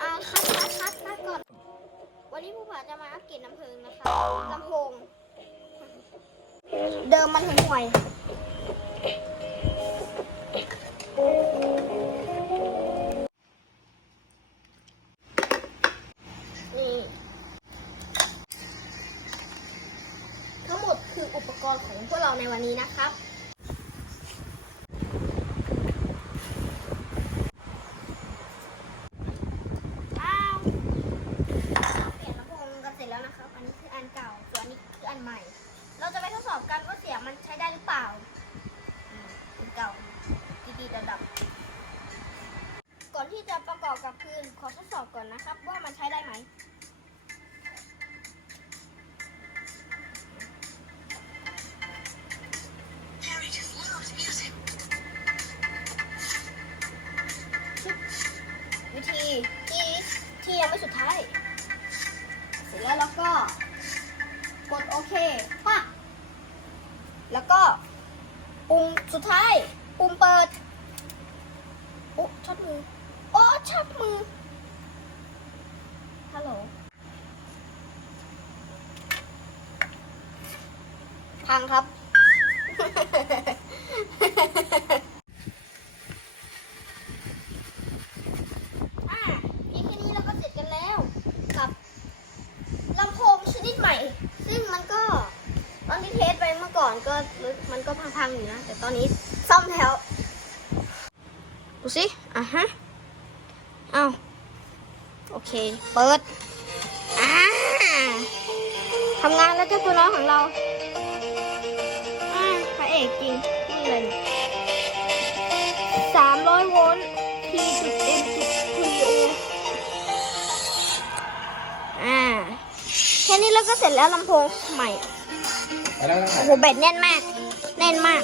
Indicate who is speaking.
Speaker 1: อ่าคัดคัดคัดคัดก่อน วันนี้ผู้ผ่าจะมาอัปเกรดน้ำเพลิงนะคะลำโพง เดิมมันห่วยนี่ทั้งหมดคืออุปกรณ์ของพวกเราในวันนี้นะครับ อ้าวเปลี่ยนลำโพงกันเสร็จแล้วนะครับ อันนี้คืออันเก่า ส่วนอันนี้คืออันใหม่ เราจะไปทดสอบกันว่าเสียงมันใช้ได้หรือเปล่าอืมอันเก่า ดับ ก่อนที่จะประกอบกับคืนขอทดสอบก่อนนะครับ ว่ามันใช้ได้ไหม วิธีที่ที่ยังไม่สุดท้าย เสร็จแล้วเราก็ กดโอเคปักแล้วก็ปุ่มสุดท้ายปุ่มเปิดโอ้ช็อตมือ โอ้ช็อตมือ ฮัลโหล พังครับ อะเพีแค่นี้เราก็เสร็จกันแล้ว กับลำโพงชนิดใหม่ ซึ่งมันก็ตอนที่เทสไปเมื่อก่อนก็มันก็พังๆอยู่นะ แต่ตอนนี้ซ่อมแล้ว ดูสิ อะฮะ เอา โอเค เปิด อ่าทำงานแล้วเจ้าตัวน้อยของเรา 500 โวลต์ P จุด M จุด P O อ่า แค่นี้แล้วก็เสร็จแล้วลำโพงใหม่โอ้โหแบตแน่นมาก แน่นมาก